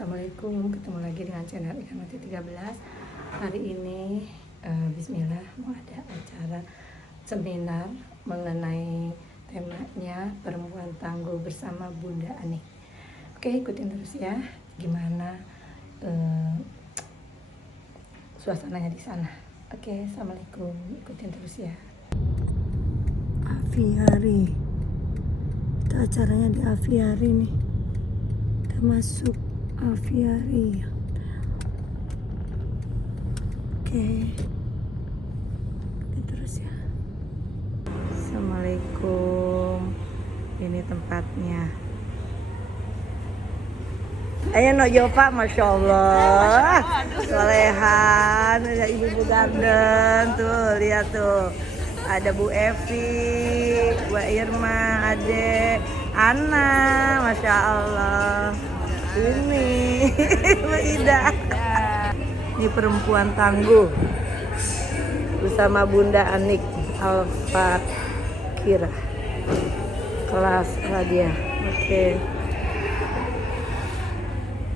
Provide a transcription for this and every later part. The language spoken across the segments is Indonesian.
Assalamualaikum, ketemu lagi dengan channel Ikan Mati 13. Hari ini Bismillah mau ada acara seminar mengenai temanya perempuan tangguh bersama Bunda Anik. Oke, ikutin terus ya gimana suasananya di sana. Oke, Assalamualaikum, ikutin terus ya. Aviari, kita acaranya di Aviari nih, kita masuk Aviari. Oke, terus ya. Assalamualaikum, ini tempatnya. Ayo no Pak, Masya Allah, solehan, ada ibu garden tuh, lihat tuh, ada Bu Evi, Bu Irma, Ade, Ana, Masya Allah. Ini Bu Ida, ini perempuan tangguh bersama Bunda Anik Al-Fakira, kelas Radia. Oke.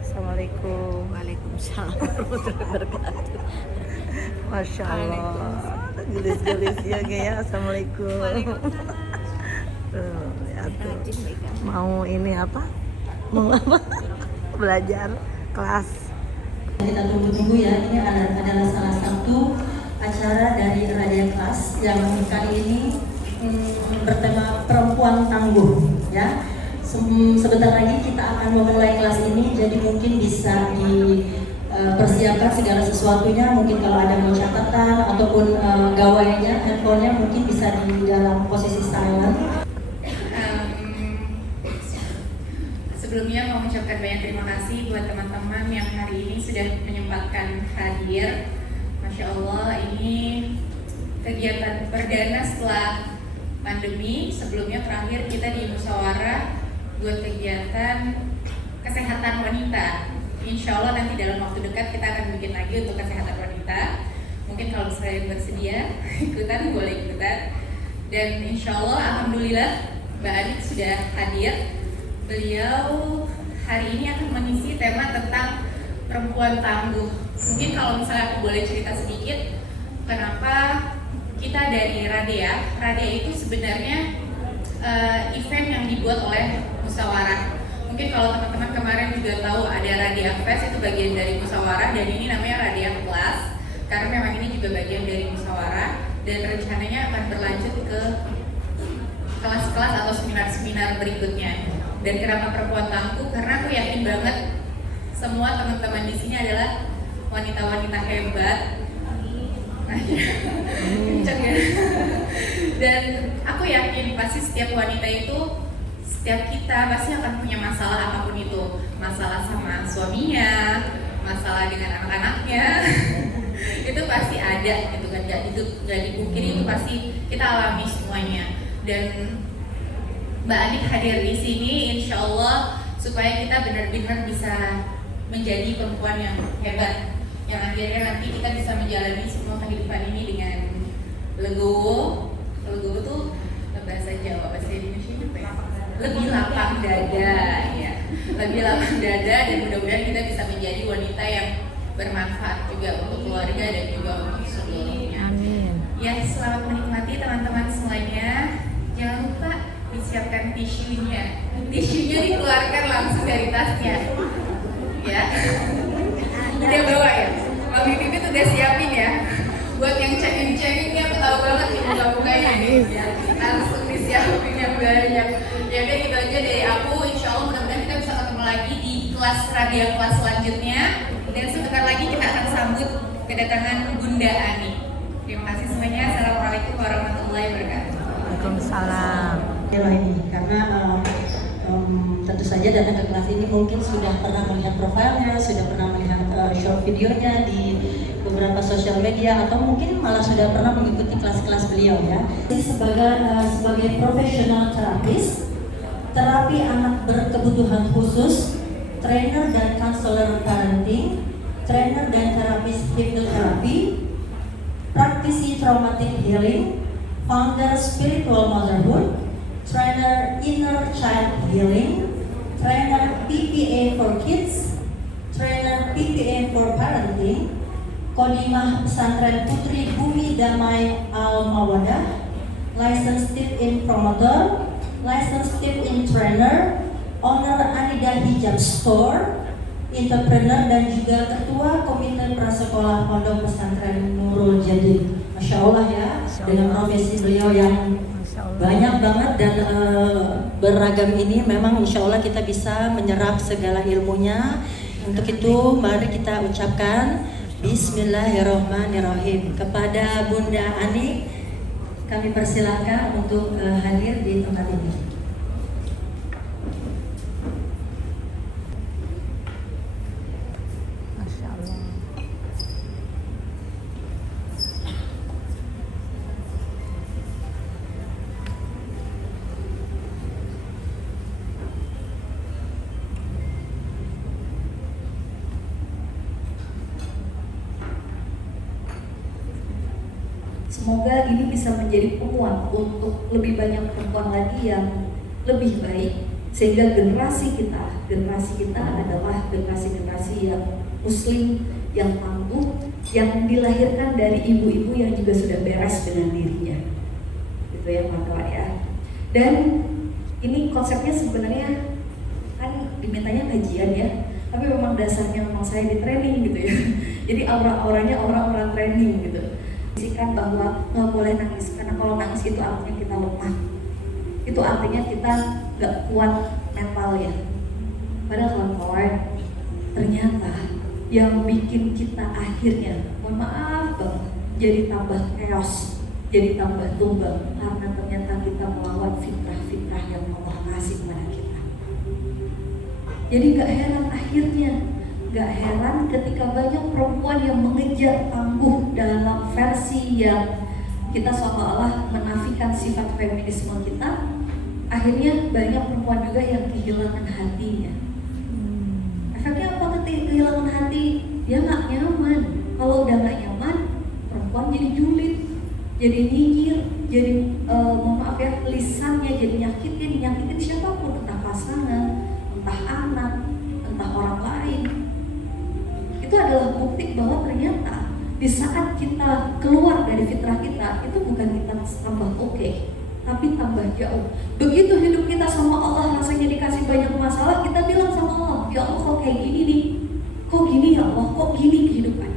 Assalamualaikum. Waalaikumsalam warahmatullahi wabarakatuh. Masya Allah, gelis-gelis ya kayak. Assalamualaikum. Tuh, ya tuh. Mau ini apa? Mau apa? Belajar kelas. Kita tunggu-tunggu ya, ini adalah salah satu acara dari Radia Kelas yang kali ini bertema perempuan tangguh ya. Sebentar lagi kita akan memulai kelas ini, jadi mungkin bisa dipersiapkan segala sesuatunya. Mungkin kalau ada mau catatan ataupun gawainya, handphonenya mungkin bisa di dalam posisi silent. Sebelumnya mau mengucapkan banyak terima kasih buat teman-teman yang hari ini sudah menyempatkan hadir. Masya Allah, ini kegiatan perdana setelah pandemi. Sebelumnya terakhir kita di musyawarah buat kegiatan kesehatan wanita. Insya Allah nanti dalam waktu dekat kita akan bikin lagi untuk kesehatan wanita. Mungkin kalau misalnya bersedia ikutan, boleh ikutan. Dan insya Allah, alhamdulillah Mbak Anik sudah hadir. Beliau hari ini akan mengisi tema tentang perempuan tangguh. Mungkin kalau misalnya aku boleh cerita sedikit, kenapa kita dari Radia. Radia itu sebenarnya event yang dibuat oleh musyawarah. Mungkin kalau teman-teman kemarin juga tahu ada Radia Fest, itu bagian dari musyawarah, dan ini namanya Radia Kelas karena memang ini juga bagian dari musyawarah, dan rencananya akan berlanjut ke kelas-kelas atau seminar-seminar berikutnya. Dan kenapa perempuan tangguh? Karena aku yakin banget semua teman-teman di sini adalah wanita-wanita hebat. Kenceng ya. Dan aku yakin pasti setiap wanita itu, setiap kita pasti akan punya masalah apapun itu. Masalah sama suaminya, masalah dengan anak-anaknya. Itu pasti ada gitu kan, gak dipungkiri, itu pasti kita alami semuanya. Dan Mbak Anik hadir di sini, insya Allah supaya kita benar-benar bisa menjadi perempuan yang hebat, yang akhirnya nanti kita bisa menjalani semua kehidupan ini dengan legowo. Legowo tuh bahasa Jawa, bahasa Indonesia apa ya? Lebih lapang dada, ya. Lebih lapang dada, dan mudah-mudahan kita bisa menjadi wanita yang bermanfaat juga untuk keluarga dan juga untuk seluruhnya. Amin. Ya, selamat menikmati teman-teman semuanya. Jangan lupa disiapkan tisunya dikeluarkan langsung dari tasnya ya. Udah bawa ya, Bang Bibi tuh udah siapin ya. Buat yang check-in aku tahu banget nih buka-bukanya nih ya. Langsung disiapin yang banyak. Ya udah, gitu aja dari aku. Insya Allah mudah-mudahan kita bisa ketemu lagi di kelas Radia Kelas selanjutnya, dan sebentar lagi kita akan sambut kedatangan Bunda Ani. Terima kasih semuanya. Assalamualaikum warahmatullahi wabarakatuh. Waalaikumsalam. Ini karena tentu saja datang ke kelas ini mungkin sudah pernah melihat profilnya, sudah pernah melihat short videonya di beberapa sosial media, atau mungkin malah sudah pernah mengikuti kelas-kelas beliau ya. Sebagai profesional terapis, terapi anak berkebutuhan khusus, trainer dan counselor parenting, trainer dan terapis hipnoterapi, praktisi traumatic healing, founder spiritual motherhood, trainer inner child healing, trainer PPA for kids, PTA for Parenting, Kodimah Pesantren Putri Bumi Damai Al Mawadah, Licensed in Promoter, Licensed in Trainer, Owner Anida Hijab Store, entrepreneur dan juga ketua komite prasekolah Pondok Pesantren Nurul Jadid. Masya Allah ya, dengan profesi beliau yang banyak banget dan beragam ini, memang insya Allah kita bisa menyerap segala ilmunya. Untuk itu mari kita ucapkan Bismillahirrahmanirrahim. Kepada Bunda Ani kami persilahkan untuk hadir di tempat ini. Semoga ini bisa menjadi penguat untuk lebih banyak perempuan lagi yang lebih baik, sehingga generasi kita adalah generasi yang muslim, yang tangguh, yang dilahirkan dari ibu-ibu yang juga sudah beres dengan dirinya. Gitu ya teman-teman ya. Dan ini konsepnya sebenarnya kan dimintanya kajian ya, tapi memang dasarnya memang saya di training gitu ya. Jadi aura-auranya orang-orang training gitu. Bisikan bahwa nggak boleh nangis, karena kalau nangis itu artinya kita lemah, itu artinya kita nggak kuat mentalnya. Padahal kawan-kawan, ternyata yang bikin kita akhirnya, mohon maaf banget, jadi tambah chaos, jadi tambah tumbang, karena ternyata kita melawan fitrah-fitrah yang Allah kasih kepada kita. Jadi nggak heran akhirnya, gak heran ketika banyak perempuan yang mengejar tangguh dalam versi yang kita seolah-olah menafikan sifat feminisme kita. Akhirnya banyak perempuan juga yang kehilangan hatinya. Efeknya apa ketika kehilangan hati? Dia gak nyaman. Kalau udah gak nyaman, perempuan jadi julid, jadi nyinyir, jadi mohon maaf ya, lisannya jadi nyakitin siapapun, entah pasangan, entah anak, entah orang lain. Itu adalah bukti bahwa ternyata di saat kita keluar dari fitrah kita, itu bukan kita tambah oke, tapi tambah jauh. Begitu hidup kita sama Allah rasanya dikasih banyak masalah, kita bilang sama Allah, ya Allah kok kayak gini nih, kok gini ya Allah, kok gini kehidupan,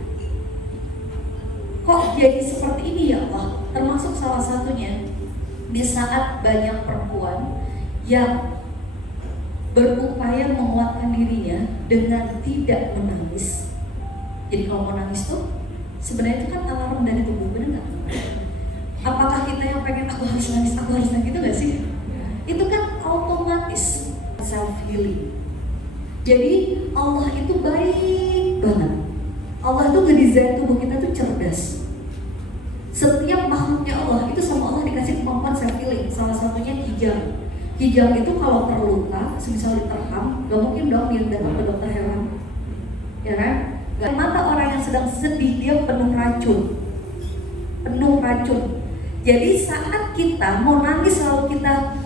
kok jadi seperti ini ya Allah. Termasuk salah satunya di saat banyak perempuan yang berupaya menguatkan dirinya dengan tidak menangis. Jadi kalau mau nangis tuh sebenarnya itu kan alarm dari tubuh, benar nggak? Apakah kita yang pengen aku harus nangis gitu nggak sih? Itu kan otomatis self healing. Jadi Allah itu baik banget. Allah tuh ngedesain tubuh kita tuh cerdas. Setiap makhluknya Allah itu sama Allah dikasih kemampuan self healing. Salah satunya hijab. Hijab itu kalau terluka, semisal diterkam, gak mungkin dong dia datang ke dokter hewan, ya kan? Mata orang yang sedang sedih dia penuh racun. Jadi saat kita mau nangis lalu kita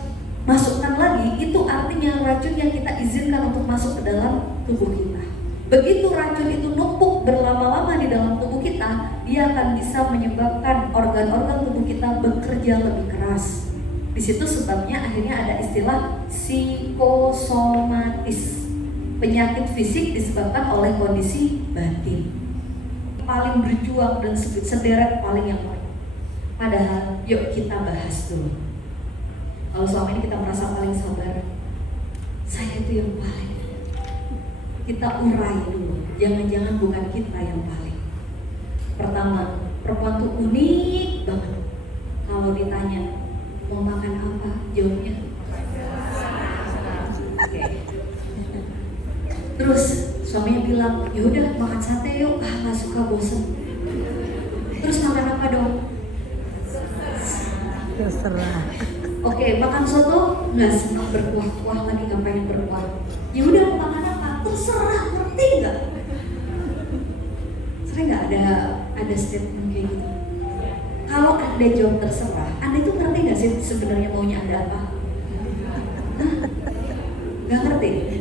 masukkan lagi, itu artinya racun yang kita izinkan untuk masuk ke dalam tubuh kita. Begitu racun itu numpuk berlama-lama di dalam tubuh kita, dia akan bisa menyebabkan organ-organ tubuh kita bekerja lebih keras. Di situ sebabnya akhirnya ada istilah psikosomatis. Penyakit fisik disebabkan oleh kondisi batin. Paling berjuang dan sederet paling yang paling. Padahal yuk kita bahas dulu. Kalau selama ini kita merasa paling sabar, saya itu yang paling. Kita urai dulu. Jangan-jangan bukan kita yang paling. Pertama, perempuan tuh unik banget. Kalau ditanya mau makan apa, jawabnya oke. Terus suaminya bilang, ya udah makan sate yuk, nggak suka, bosen. Terus makan apa dong? Terserah. Oke, makan soto, nggak senang berkuah-kuah lagi, nggak pengen berkuah. Ya udah makan apa? Terserah, ngerti nggak? Sering nggak ada statement kayak gitu? Kalau Anda jawab terserah, Anda itu ngerti nggak sih sebenarnya maunya Anda apa? Nggak ngerti.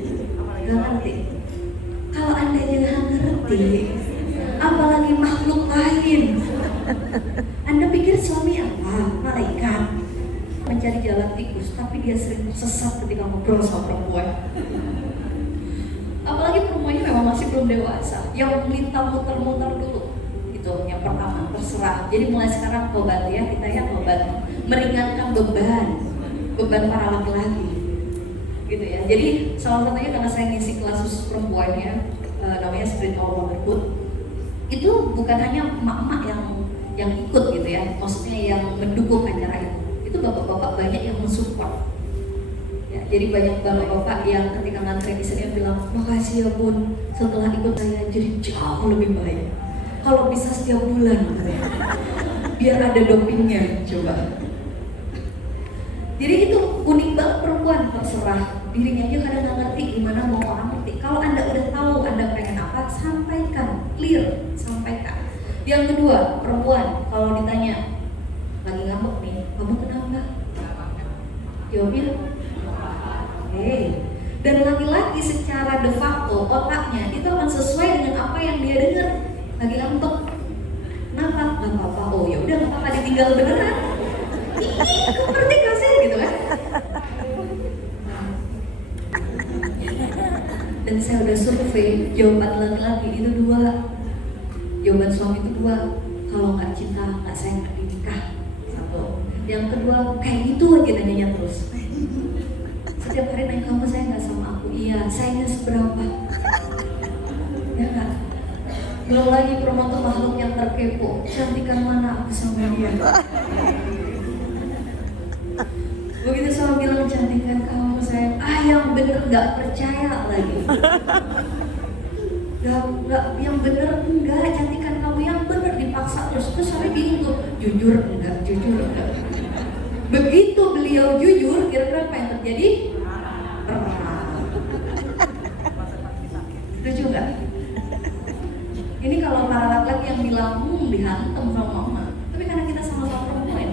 Kalau Anda jangan ngerti, cantik, apalagi makhluk lain. Anda pikir suami apa? Malaikat? Mencari jalan tikus, tapi dia sering sesat ketika ngobrol sama perempuan. Apalagi perempuannya memang masih belum dewasa, yang minta muter-muter dulu. Itu yang pertama, terserah. Jadi mulai sekarang tobat ya, kita ya tobat, meringankan beban para laki-laki, gitu ya. Jadi salah satunya karena saya ngisi kelas khusus perempuan ya, namanya Spirit of Motherhood. Itu bukan hanya emak-emak yang ikut gitu ya, maksudnya yang mendukung acara itu bapak-bapak banyak yang mensupport. Ya, jadi banyak bapak-bapak yang ketika nganterin istrinya bilang, makasih ya bun, setelah ikut saya jadi jauh lebih baik. Kalau bisa setiap bulan, katanya, biar ada dopingnya, coba. Jadi itu unik banget perempuan, terserah dirinya aja kadang nggak ngerti gimana mau orang ngerti. Kalau Anda udah tahu Anda pengen apa, sampaikan, clear, sampaikan. Yang kedua, perempuan kalau ditanya lagi ngambek nih, kamu kenapa? Jawabnya, dan laki-laki secara de facto otaknya itu akan sesuai dengan apa yang dia dengar. Lagi ngambek, kenapa? Nggak apa-apa. Oh ya udah nggak apa-apa, ditinggal beneran. Ngerti gak sih gitu kan? Dan saya udah survei jawaban laki-laki itu 2, jawaban suami itu 2. Kalau nggak cinta nggak sayang nggak dinikah. 1. Yang kedua kayak gitu aja nanyanya terus. Setiap hari nanya, kamu sayang nggak sama aku? Iya. Sayangnya seberapa? Ya nggak. Belum lagi perempuan tuh makhluk yang terkepo. Cantikan mana aku sama dia? Begitu saya bilang cantikan kamu sayang, yang bener nggak percaya lagi. Nggak yang bener enggak, cantikan kamu yang bener dipaksa terus saya bingung tuh, jujur enggak. Begitu beliau jujur, kira-kira apa yang terjadi? Setuju nggak? Ini kalau para laki-laki yang bilang dihantam sama mama, tapi karena kita sama-sama perempuan,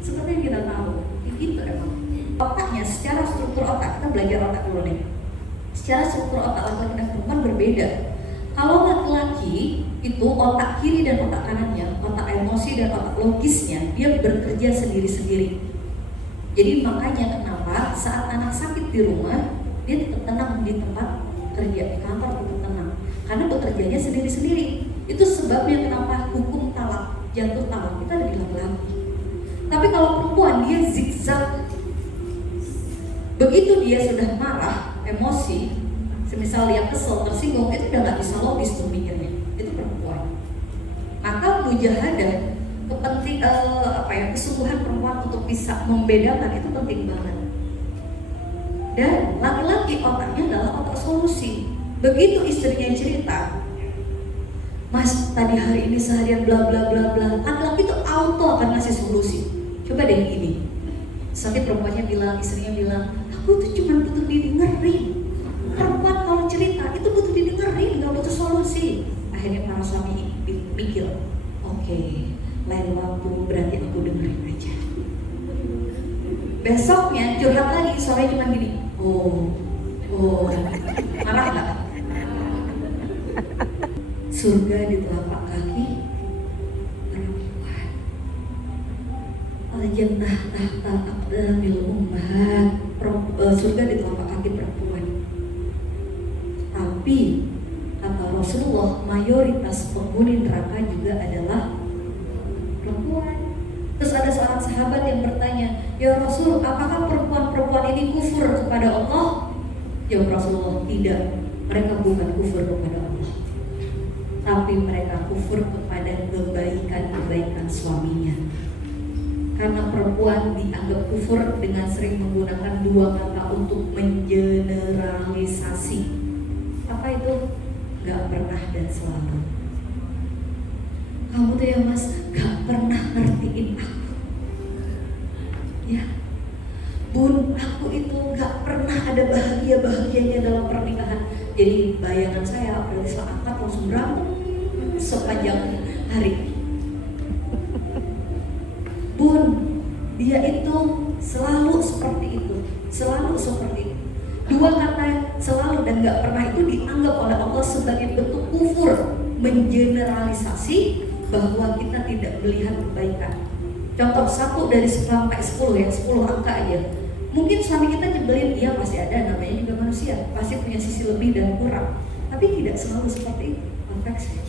seperti yang kita tahu. Itu emang otaknya, secara struktur otak, kita belajar otak dulu nih. Secara struktur otak laki-laki dan perempuan berbeda. Kalau laki-laki itu otak kiri dan otak kanannya, otak emosi dan otak logisnya, dia bekerja sendiri-sendiri. Jadi makanya kenapa saat anak sakit di rumah, dia tetap tenang di tempat kerja, di kantor tetap tenang, karena bekerjanya sendiri-sendiri. Itu sebabnya kenapa hukum talak, jatuh talak kita ada di laki-laki. Tapi kalau perempuan dia zigzag. Begitu dia sudah marah, emosi, semisal dia kesel, tersinggung, itu udah nggak bisa logis tuh mikirnya. Itu perempuan. Maka mujahadah, kesungguhan perempuan untuk bisa membedakan itu penting banget. Dan laki-laki otaknya adalah otak solusi. Begitu istrinya cerita, Mas, tadi hari ini seharian bla bla bla bla, laki-laki itu auto akan ngasih solusi. Coba deh ini. Sampai perempuannya bilang, istrinya bilang, aku tuh cuma butuh didengerin. Perempuan kalau cerita itu butuh didengerin, nggak butuh solusi. Akhirnya para suami mikir, oke, lain waktu berarti aku dengerin aja. Besoknya curhat lagi, suaranya cuma gini, marah nggak? Surga di telapak kaki perempuan. Al-jannah tahta aqdamil ummahat. Surga di telapak kaki perempuan. Tapi kata Rasulullah, mayoritas penghuni neraka juga adalah perempuan. Terus ada seorang sahabat yang bertanya, ya Rasul, apakah perempuan-perempuan ini kufur kepada Allah? Jawab Rasulullah, tidak. Mereka bukan kufur kepada Allah, tapi mereka kufur kepada kebaikan-kebaikan suaminya. Karena perempuan dianggap kufur dengan sering menggunakan 2 kata untuk mengeneralisasi. Apa itu? Gak pernah dan selalu. Kamu tuh ya Mas, gak pernah ngertiin aku. Ya, Bun, aku itu gak pernah ada bahagia-bahagianya dalam pernikahan. Jadi bayangan saya berarti setelah angkat langsung berantem sepanjang hari. Bun, dia itu selalu seperti itu, selalu seperti itu. 2 kata selalu dan gak pernah itu dianggap oleh Allah sebagai bentuk kufur mengeneralisasi bahwa kita tidak melihat kebaikan. Contoh 1 dari sampai 10 ya, 10 angka aja. Mungkin suami kita nyebelin, iya pasti ada, namanya juga manusia, pasti punya sisi lebih dan kurang. Tapi tidak selalu seperti itu, konteksnya.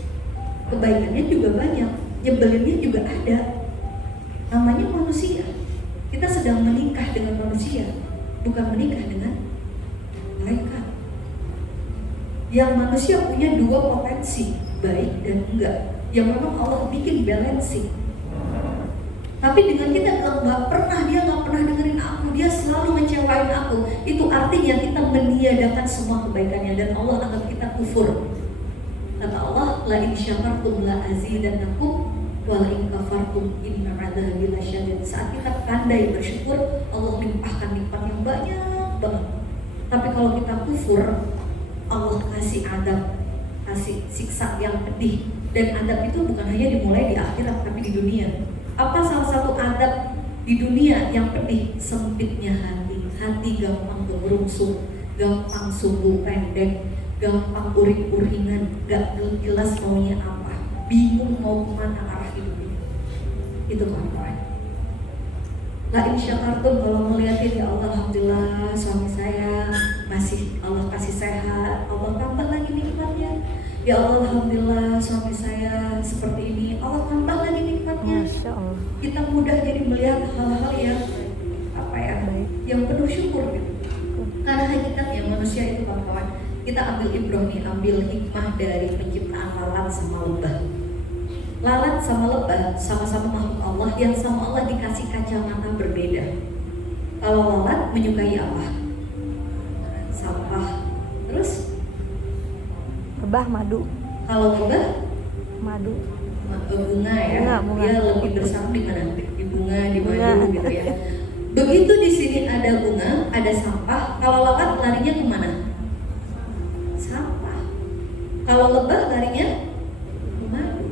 Kebaikannya juga banyak, nyebelinnya juga ada. Namanya manusia. Kita sedang menikah dengan manusia, bukan menikah dengan malaikat. Yang manusia punya 2 potensi, baik dan enggak, yang memang Allah bikin balancing. Tapi dengan kita dia nggak pernah dengerin aku, dia selalu ngecewain aku, itu artinya kita meniadakan semua kebaikannya dan Allah anggap kita kufur. Kata Allah, la in syakartum la azidannakum wa la in kafartum inna adzabi lasyadid. Saat kita pandai bersyukur, Allah limpahkan nikmat yang banyak banget. Tapi kalau kita kufur, Allah kasih adab, kasih siksa yang pedih. Dan adab itu bukan hanya dimulai di akhirat, tapi di dunia. Apa salah satu adab di dunia yang pedih? Sempitnya hati gampang gerungsung, gampang sumbu pendek, gampang uring-uringan, gak jelas maunya apa, bingung mau kemana arah hidupnya. Itu kawan-kawan. La in syakartum, kalau melihatin ya Allah, alhamdulillah suami saya masih Allah kasih sehat, Allah tambah lagi nikmatnya. Ya Allah, alhamdulillah suami saya seperti ini, Allah tambah lagi nikmatnya. Masya Allah. Kita mudah jadi melihat hal-hal yang yang penuh syukur gitu. Karena hakikatnya manusia itu kawan-kawan, kita ambil ibrah nih, ambil hikmah dari penciptaan lalat sama lebah. Lalat sama lebah sama-sama makhluk Allah yang sama Allah dikasih kacamata berbeda. Kalau lalat menyukai apa? Sampah. Terus Lebah madu. kalau lebah Madu. bunga ya, Bunga. dia lebih bersama di mana? Di bunga, di Bunga. madu gitu ya. Begitu di sini ada bunga, ada sampah. Kalau lalat larinya kemana? Sampah. Kalau lebah larinya madu.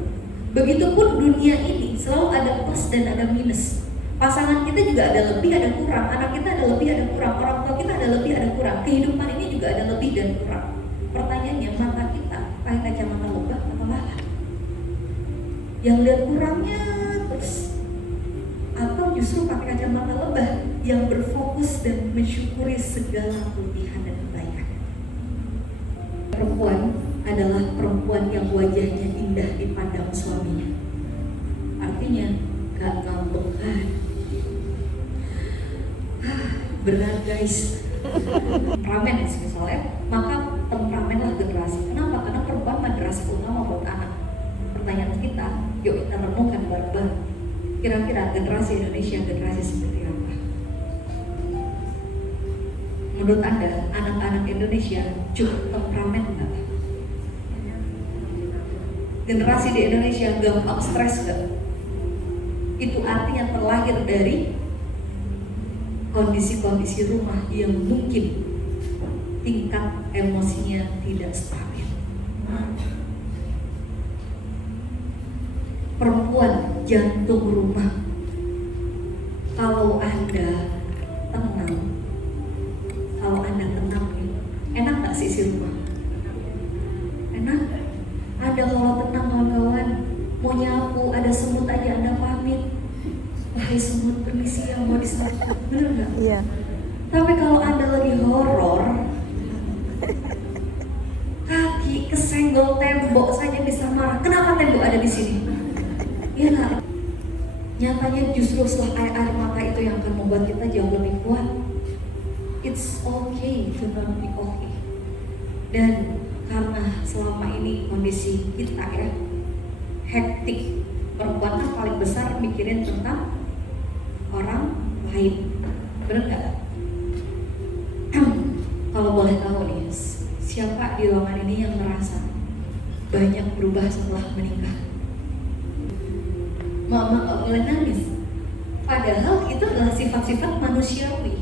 Begitupun dunia ini selalu ada plus dan ada minus. Pasangan kita juga ada lebih, ada kurang. Anak kita ada lebih, ada kurang. Orang tua kita ada lebih, ada kurang. Kehidupan ini juga ada lebih dan kurang. Pertanyaannya, mata kita pakai kacamata lebah atau lalat? Yang lihat kurangnya terus, atau justru pakai kacamata lebah yang berfokus dan mensyukuri segala kelebihan dan kebaikan. Perempuan adalah perempuan yang wajahnya indah dipandang suaminya. Artinya gak ngambekan. Berat guys. Temperamen misalnya, maka temperamenlah generasi. Kenapa? Karena perempuan madrasah utama buat anak. Pertanyaan kita, yuk kita renungkan bareng-bareng. Kira-kira generasi Indonesia generasi seperti apa? Menurut Anda, anak-anak Indonesia cukup temperamen nggak? Generasi di Indonesia gampang stres nggak? Itu artinya terlahir dari kondisi-kondisi rumah yang mungkin tingkat emosinya tidak stabil. Perempuan jantung rumah. Kalau Anda tenang, enak gak sih isi rumah? Enak? Ada kalau tenang kawan-kawan, mau nyapu, ada semut aja Anda pamit. Wahai semut, permisi yang mau disapu, bener gak? Iya. Tapi kalau Anda lagi horor, kaki kesenggol tembok saja bisa marah. Kenapa tembok ada di sini? Iya nggak? Nyatanya justru setelah air mata itu yang akan membuat kita jauh lebih kuat. It's okay to not be okay. Dan karena selama ini kondisi kita ya hektik, perempuan kan paling besar mikirin tentang orang lain, bener nggak? Kalau boleh tahu nih, siapa di ruangan ini yang merasa banyak berubah setelah menikah? Mama gak boleh nangis. Padahal itu adalah sifat-sifat manusiawi.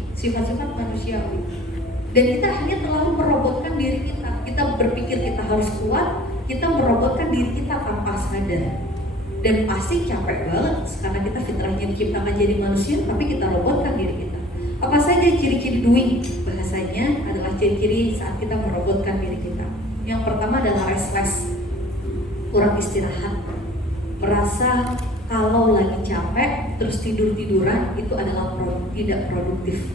Dan kita hanya terlalu merobotkan diri kita. Kita berpikir kita harus kuat, kita merobotkan diri kita tanpa sadar. Dan pasti capek banget karena kita fitrahnya diciptakan jadi manusia, tapi kita robotkan diri kita. Apa saja ciri-ciri doing? Bahasanya adalah ciri-ciri saat kita merobotkan diri kita. Yang pertama adalah restless. kurang istirahat, merasa kalau lagi capek terus tidur-tiduran itu adalah tidak produktif,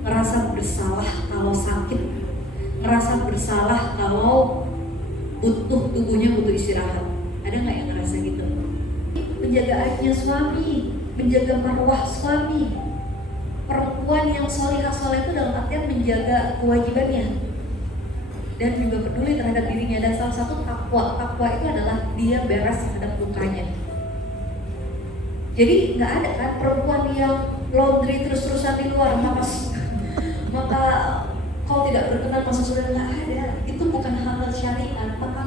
ngerasa bersalah kalau sakit, ngerasa bersalah kalau tubuhnya butuh istirahat. Ada nggak yang ngerasa gitu? Penjagaannya suami, menjaga marwah suami, perempuan yang solihah itu dalam artian menjaga kewajibannya dan juga peduli terhadap dirinya. Dan salah satu takwa itu adalah dia beres terhadap lukanya. Jadi nggak ada kan perempuan yang laundry terus-terusan di luar, maka kau tidak berkenan masuk surga. Nggak ada, itu bukan halal syariat. Maka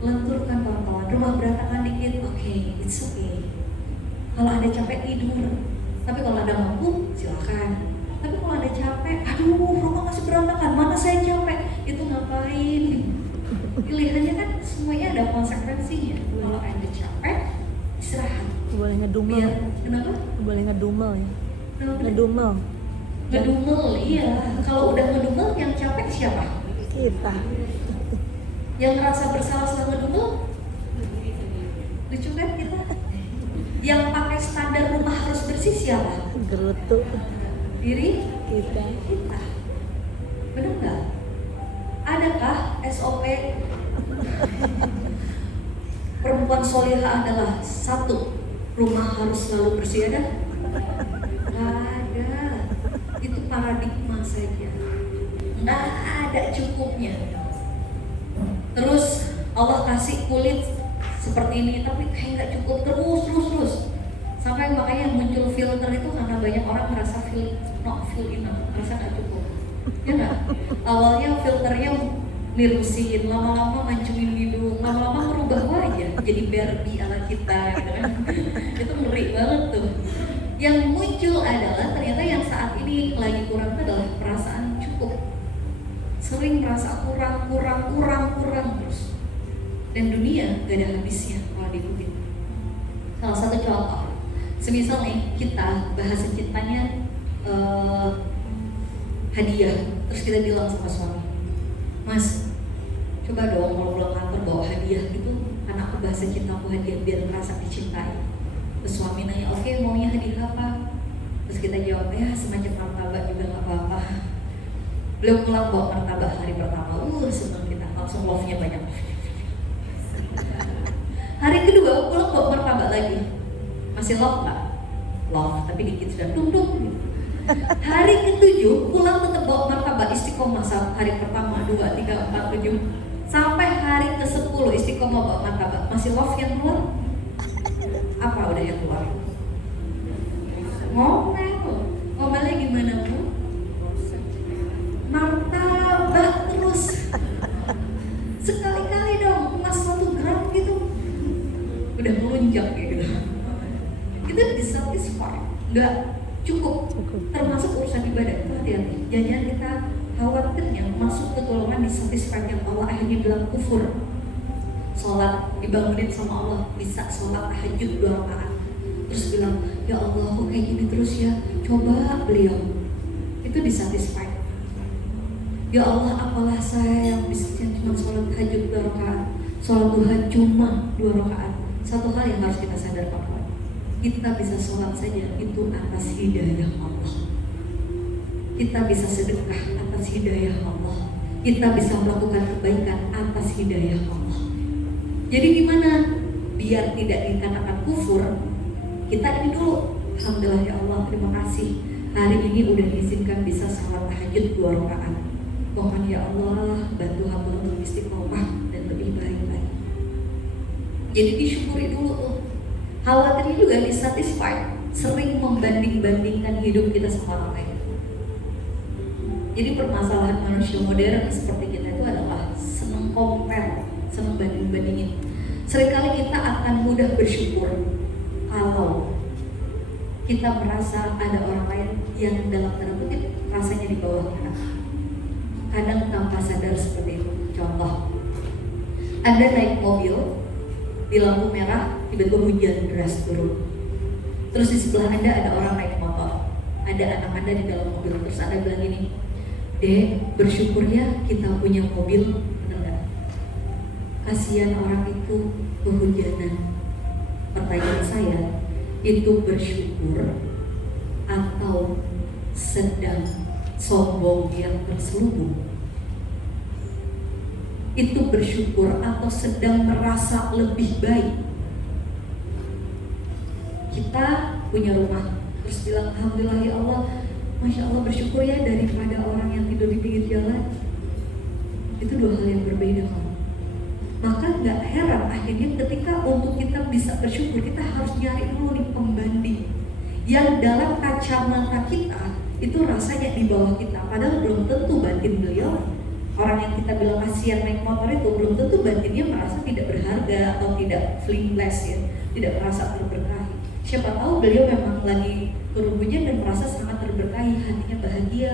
lenturkan kawan-kawan. Rumah berantakan dikit, oke, it's okay. Kalau ada capek tidur, tapi kalau ada mampu silakan. Tapi kalau ada capek, aduh rumah masih berantakan, mana saya capek, itu ngapain? Pilihannya kan semuanya ada konsekuensinya. Kalau ada capek, istirahat. Boleh ngedumel. Kenapa? Boleh ngedumel ya. Ngedumel, iya. Kalau udah ngedumel, yang capek siapa? Kita. Yang ngerasa bersalah setelah ngedumel, lucu kan kita? Yang pakai standar rumah harus bersih siapa? Gerutu. Diri Kita. Benar nggak? Adakah SOP perempuan solihah adalah satu, rumah harus selalu bersih? Ada? Nggak ada. Itu paradigma saja. Nggak ada cukupnya. Terus Allah kasih kulit seperti ini, tapi kayak nggak cukup, terus. Sampai makanya muncul filter itu karena banyak orang merasa not feel enough, merasa nggak cukup. Ya nggak? Awalnya filternya nirusin, lama-lama mancungin hidung, lama-lama merubah wajah jadi Barbie ala kita, gitu kan? Itu ngeri banget tuh. Yang muncul adalah ternyata yang saat ini lagi kurang itu adalah perasaan cukup. Sering merasa kurang terus. Dan dunia gak ada habisnya kalau diikutin. Salah satu contoh, semisal nih kita bahasa cintanya hadiah, terus kita bilang sama suami, Mas, coba dong kalau pulang kantor bawa hadiah gitu, karena aku bahasa cintaku hadiah biar merasa dicintai. Terus suami nanya, oke, maunya hadiah apa? Terus kita jawab, ya semacam martabak juga gak apa-apa. Belum pulang bawa martabak hari pertama, seneng kita, langsung love-nya banyak. Hari kedua pulang bawa martabak lagi, masih love gak? Love, tapi dikit sudah duduk gitu. Hari ke-7 pulang tetap bawa martabak, istiqomah. Hari pertama, 2, 3, 4, 7 sampai hari ke-10 istiqomah bawa martabak. Masih love yang keluar? Apa udah yang keluar? Ngomelnya gimana Bu? Martabak terus. Sekali-kali dong emas 1 gram gitu, udah melunjak gitu. Itu dissatisfy, nggak cukup. Termasuk urusan ibadah itu hati-hati. Jangan kita khawatirnya masuk ke golongan dissatisfied yang Allah akhirnya bilang kufur. Sholat dibangunin sama Allah, bisa sholat tahajud 2 rakaat, terus bilang, ya Allah kok kayak gini terus ya, coba beliau. Itu dissatisfied. Ya Allah, apalah saya yang bisa cuma sholat tahajud 2 rakaat, sholat duha cuma 2 rakaat. Satu hal yang harus kita sadar kawan, kita bisa sholat saja itu atas hidayah Allah. Kita bisa sedekah atas hidayah Allah. Kita bisa melakukan kebaikan atas hidayah Allah. Jadi gimana? Biar tidak dikatakan kufur, kita ini dulu, alhamdulillah ya Allah, terima kasih. Hari ini udah diizinkan bisa sholat tahajud 2 rakaat. Mohon ya Allah, bantu hamba untuk istiqomah dan lebih baik lagi. Jadi disyukuri dulu tuh. Khawatirnya juga dissatisfied, sering membanding-bandingkan hidup kita sama orang lain. Jadi permasalahan manusia modern seperti kita itu adalah senang compare, senang banding-bandingin. Seringkali kita akan mudah bersyukur kalau kita merasa ada orang lain yang dalam tanda kutip rasanya di bawah kita. Kadang tanpa sadar seperti itu. Contoh, Anda naik mobil di lampu merah, tiba-tiba hujan deras turun. Terus di sebelah Anda ada orang naik motor, ada anak Anda di dalam mobil. Terus Anda bilang gini, Dek, bersyukur ya kita punya mobil, benar nggak? kasihan orang itu kehujanan. Pertanyaan saya, itu bersyukur atau sedang sombong yang terselubung? Itu bersyukur atau sedang merasa lebih baik? Kita punya rumah, terus bilang alhamdulillah ya Allah, masya Allah bersyukur ya daripada orang yang tidur di pinggir jalan. Itu dua hal yang berbeda. Maka nggak heran akhirnya ketika untuk kita bisa bersyukur, kita harus nyari dulu nih pembanding yang dalam kacamata kita itu rasanya di bawah kita, padahal belum tentu batin beliau, orang yang kita bilang kasihan naik motor itu, belum tentu batinnya merasa tidak berharga atau tidak flingless ya, tidak merasa terberkahi. Siapa tahu beliau memang lagi turun hujan dan merasa sangat terberkahi, hatinya bahagia.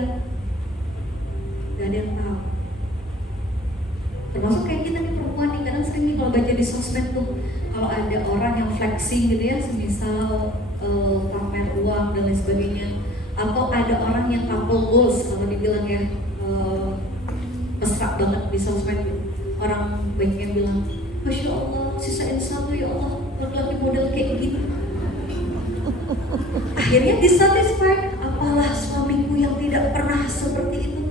Gak ada yang tahu. Termasuk kayak kita nih perempuan nih, kadang sering nih kalau baca di sosmed tuh, kalau ada orang yang flexing gitu ya, semisal pamer uang dan lain sebagainya, atau ada orang yang couple goals, kalau dibilang ya mesra banget di sosmed gitu. Orang baiknya bilang, masya Allah sisain satu ya Allah, laki-laki model kayak gini. Akhirnya dissatisfied, apalah suamiku yang tidak pernah seperti itu.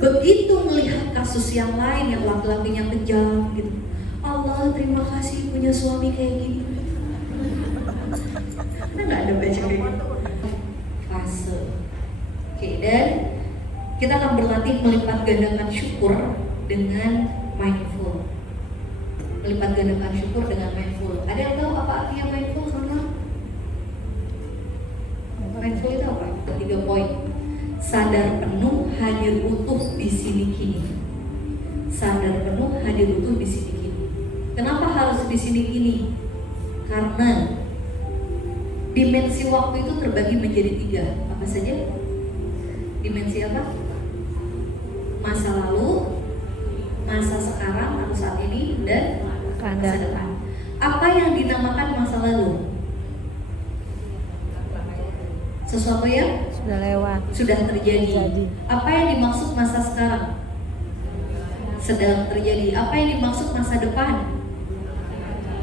Begitu melihat kasus yang lain yang laki-lakinya kejam gitu, Allah terima kasih punya suami kayak gini. Karena nggak ada baca kayak gitu. Fase. Oke, dan kita akan berlatih melipat gandakan syukur dengan mindful. Melipat gandakan syukur dengan mindful. Ada yang tahu apa artinya mindful sama? Mindful itu apa? 3 poin. Sadar penuh hadir utuh di sini kini. Sadar penuh hadir utuh di sini kini. Kenapa harus di sini kini? Karena dimensi waktu itu terbagi menjadi 3. Apa saja? Dimensi apa? Masa lalu, masa sekarang atau saat ini, dan masa depan. Apa yang dinamakan masa lalu? Sesuatu yang Sudah lewat, sudah terjadi. Apa yang dimaksud masa sekarang? Sedang terjadi. Apa yang dimaksud masa depan?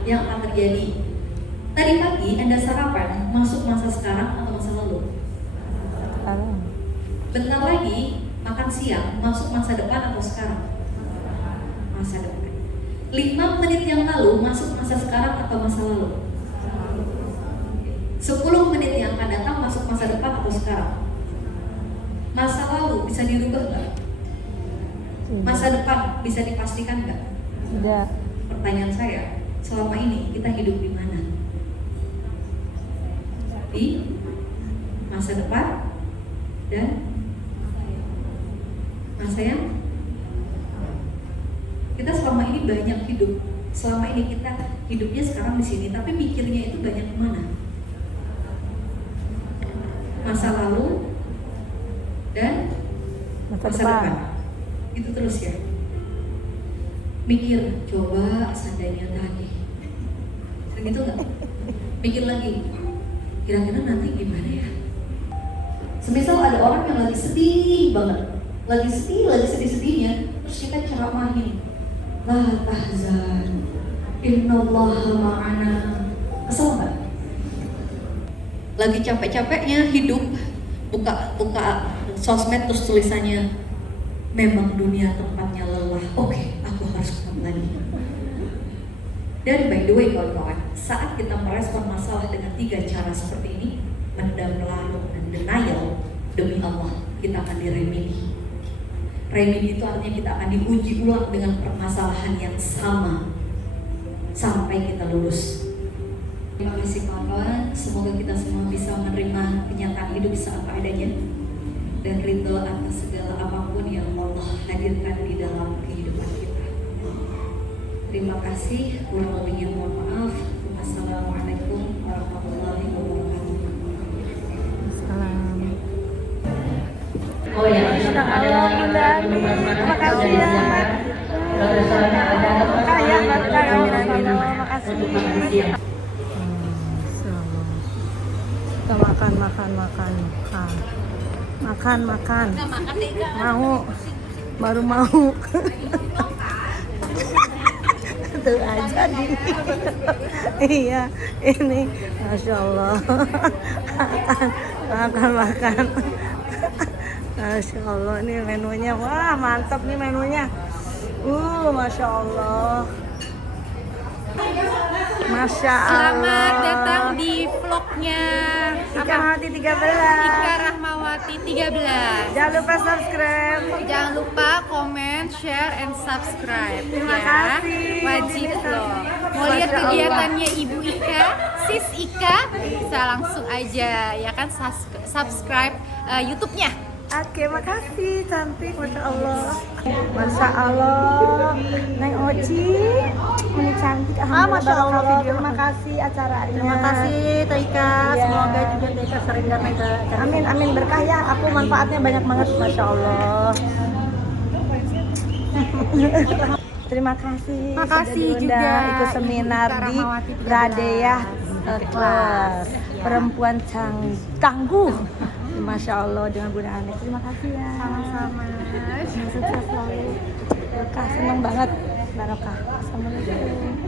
Yang akan terjadi. Tadi pagi Anda sarapan, masuk masa sekarang atau masa lalu? sekarang Bentar lagi makan siang, masuk masa depan atau sekarang? Masa depan. 5 menit yang lalu masuk masa sekarang atau masa lalu? 10 menit yang akan datang masuk masa depan atau sekarang? Masa lalu bisa dirubah nggak? Masa depan bisa dipastikan nggak? tidak. Pertanyaan saya, selama ini kita hidup di mana? Di masa depan dan masa yang kita selama ini banyak hidup. Selama ini kita hidupnya sekarang di sini, tapi mikirnya itu banyak kemana? Masa lalu dan masa depan. Itu terus ya. Mikir, coba seandainya tadi. Begitu nggak? Mikir lagi, kira-kira nanti gimana ya? Semisal ada orang yang lagi sedih banget, lagi sedih-sedihnya, terus kita ceramahin, la tahzan, innallaha ma'ana. Kesel nggak? Lagi capek-capeknya hidup, buka sosmed terus tulisannya, memang dunia tempatnya lelah. Oke, aku harus kuat lagi. Dan by the way kawan-kawan, saat kita merespon masalah dengan 3 cara seperti ini, mendam, melarut, dan denial, demi Allah kita akan diremedi. Remedi itu artinya kita akan diuji ulang dengan permasalahan yang sama sampai kita lulus. Terima kasih kawan-kawan, semoga kita semua bisa menerima kenyataan hidup seapa adanya dan ridho atas segala apapun yang Allah hadirkan di dalam kehidupan kita. Terima kasih, kurang lebihnya mohon maaf. Wassalamualaikum warahmatullahi wabarakatuh. Salam. Oh ya, ada Terima kasih ya. Kaya makasih. Kita makan. Mau, baru mau. satu aja di iya ini Masya Allah makan Masya Allah ini menunya, wah mantap nih menunya, Masya Allah. Masya Allah. Selamat datang di vlognya Ika Rahmawati 13. Ika Rahmawati 13. Jangan lupa subscribe. Jangan lupa comment, share, and subscribe. Terima ya. kasih. Wajib loh. Mau lihat Masya kegiatannya Ibu Ika, Sis Ika, bisa langsung aja ya kan subscribe YouTube-nya. Oke, makasih cantik, Masya Allah. Masya Allah, Neng Oci, ini cantik. Masya Allah, Terima kasih acaranya. Terima kasih Taika, Iya. semoga juga Taika sering datang ke Amin, amin berkah ya. Aku manfaatnya banyak banget, Masya Allah. Terima kasih. Makasih sudah diundang juga, ikut seminar Ibu Ika di Rahmawati 13. Radeyah Kelas. perempuan tangguh. Masya Allah dengan Bunda Ani. Terima kasih ya. Sama-sama. Sukses selalu. Berkah, senang banget. Barokah. Assalamualaikum.